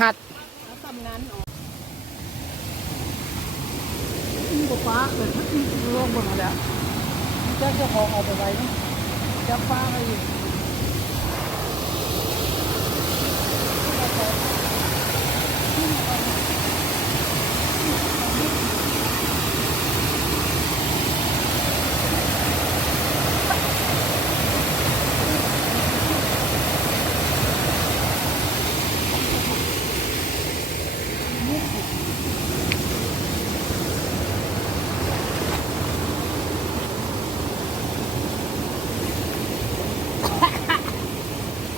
หัดนออกอีกฟ้าเลยถ้าอีลงบนมาแล้วแจ้งเจ้าของเอาไปไว้นะจับฟ้าไปอีก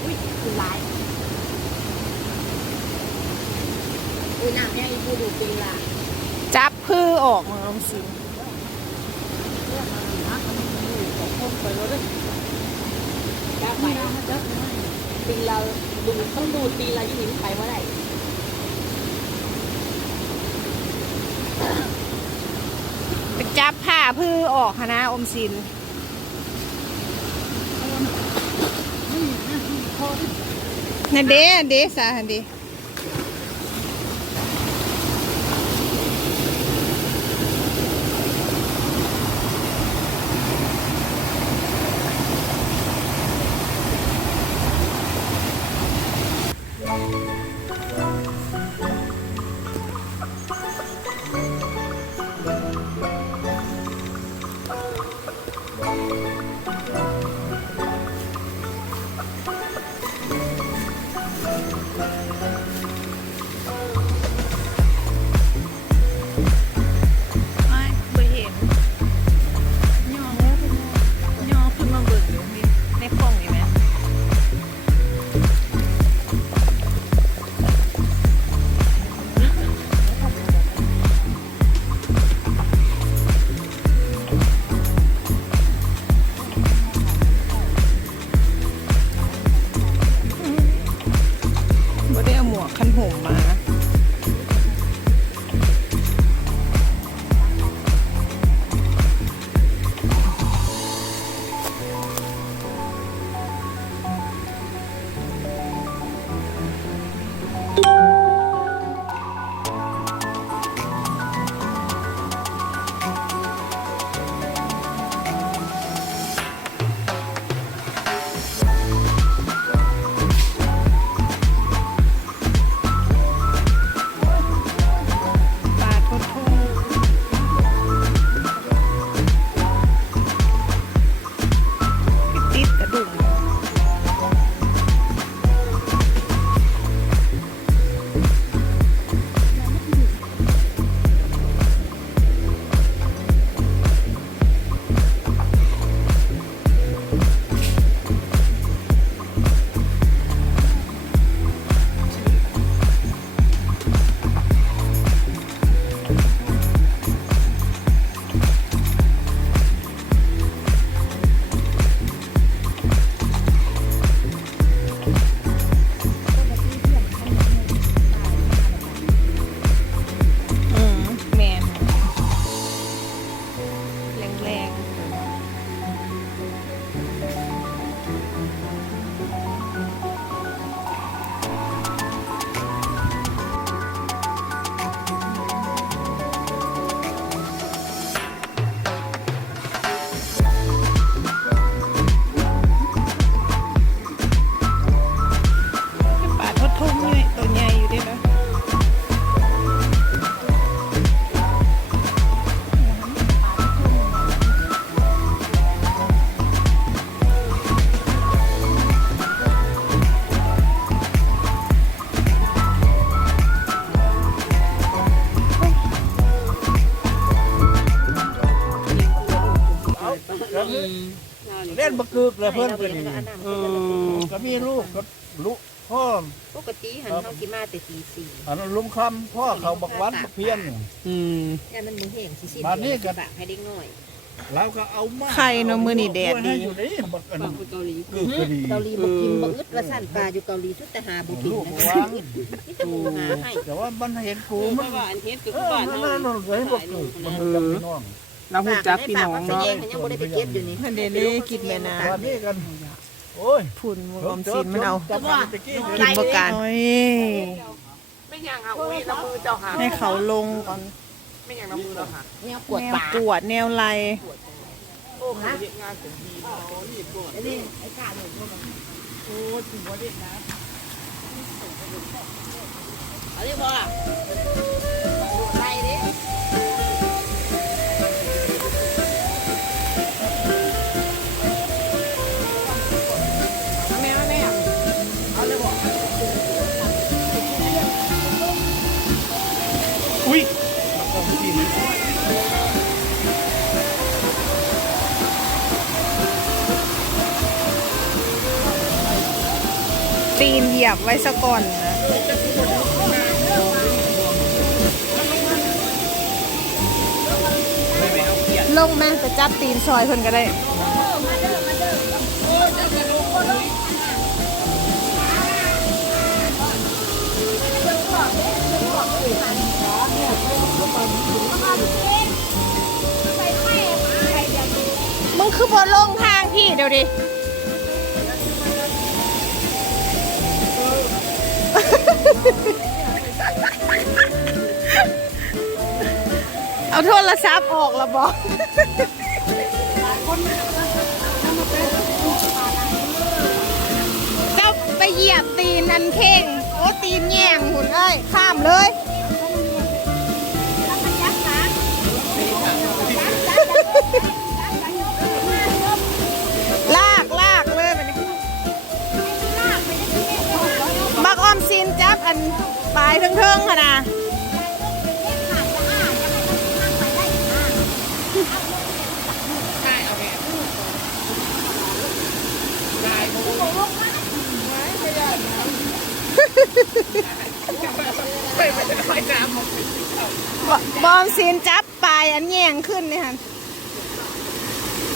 อุ้ยคือลายอุ้ยน้ำยังอีกกูดูปีละ จับพือออกมาลองสิจับไปปีเราดูต้องดูปีเราอยู่นี่ไปเมื่อไหร่ไปจับผ้าพือออกหะนะอมสินนั่นเด้อันเด้สาหันเด้ บ่ อื ล่นบักกึกเลยเพื่อนเป็นอืมก็มีลูกก็ลูกพ่อปกติหันเขากินมาแต่ตีสี่อันนั้นลุงคำพ่อเขาบักวันบักเพียน อืมยันมันมือแห้งสิสิบ้านนี้ก็ บะให้เด็กน้อยแล้วก็เอามาไข่เนอะมื้อนี้แดดดีให้อยู่นี่บักอันฝั่งเกาหลีกึกก็ดี เกาหลีบ่กินบ่อึดว่าสั่นปลาอยู่เกาหลีทุกแต่หาบ่กินลูกนะบักคะวางนี่จะหมูหาให้แต่ว่ามันเห็นกูมัน ว่าอันเฮ็ดคือเออบ้านนั่นเฮานั่นเลยบักกึกมันจะพี่น้อง เราหูจักพี่น้องฝากเนาะไว้ฝากไว้ยังบ่ได้ไปเก็บอยู่นี่นั่นเด้เด้กินแม่นาวันนี้กันโอ้ยพุ่นหมูออมสินมันเอาจับมาตะกี้กินประกันโอ้ยไม่ยังอะอุ้ยน้ำมือเจ้าค่ะให้เขาลงก่อนไม่ยังน้ำมือเราค่ะแนวกแนวดวปากวดแนวไรโอ้ค่ะงานผมดีรีบก่อนไอ้นี่ไอ้กาหนูพวกมันโอ้ถึงวันเด็กนะเอาดิพ่อไล่ดิ ตีนเหยียบไว้ซะก่อนนะลงแม่ไปจับตีนซอยเพิ่นก็ได้มึงคือบนลงทางพี่เดี๋ยวดิ เอาโทรศัพท์ออกละบอกเจ้าไปเหยียบตีนนันเข่งโอ้ตีนแย่งหุ่นเอ้ยข้ามเลยายเทิงๆค่ะนะบอมซีนจับปลายอันแย่งขึ้นนี่ฮะ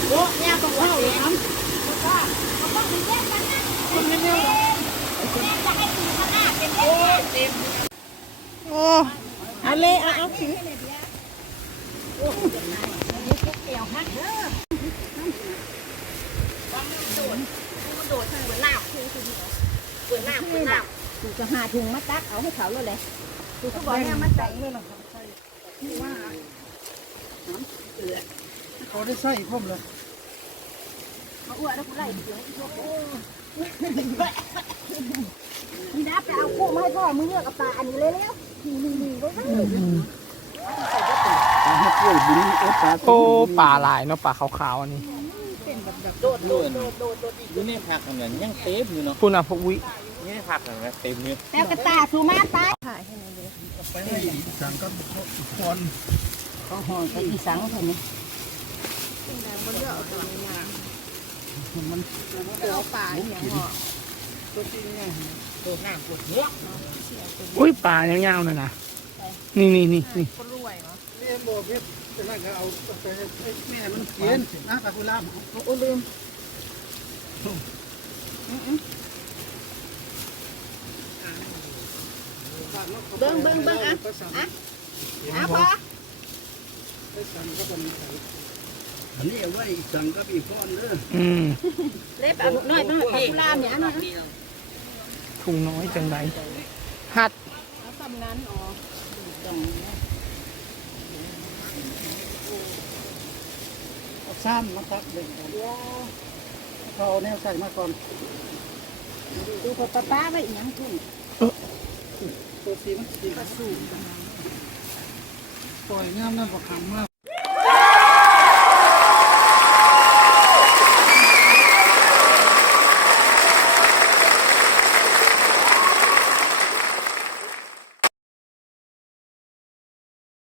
โอ้เนี่ยต้องเข้าเลยครับโอ้เอาเลยเอาเอาถือ เกี่ยวฮักเด้อโดดเหมือนลาบคือคือ เปิดลาบเปิดลาบกูจะหาถุงมาตักเอาให้เขาเลยเลยกูก็บอกเนี่มาใส่เลยหรอเขาได้ใส่พร้อมเลยมาอ้วนแล้วกูไล่เสียงยกโอ้นี่นะไปเอาคู่มาให้พ่อมึงเลือกกับตาอันนี้เลยแล้วนี่นี่นี่ก็ได้ปลาให้กล้วโอ้ป่าหลายเนาะป่าขาวๆอันนี้โดดโดดโดดโดดโดดอยู่ในผักเหมือนยังเต็มอยู่เนาะพุ่นอะพวกวิ นี่ในผักเหมือนเต็มอยู่แล้วกระตาสูมาตายถ่ายให้หน่อยดิไปให้สั่งกับคนเขาห่อไปอีสังเพิ่นนี่มันเอาปลาอย่างห่อตัวจริงไงโดดน้ำปวดเนื้ออุ้ยป่ายาวๆเลยนะนี่นี่นี่นี่คนรวยเหรอเรียนบอกเพชรจะนั่นก็เอาไปให้แม่มันเขียนนะตะกุลามโอ้ลืม เบิ้งเบิ้งเบิ้งอะอ้าวพออันนี้เอาไว้สั่งกับอีกก้อนเด้ออืมเล็บเอาน้อยน้อยปลากุลามเนี่ยนะถุงน้อยจังไรหัดตำนั้นอ๋อเอาซ้ำมาตักเด็กเขาเอาแนวใส่มาก่อนดูพอป้าป้าไว้อีหยังคุณ ตัวสีมันสีกระสูปล่อยงามนั่นก็ขังมาก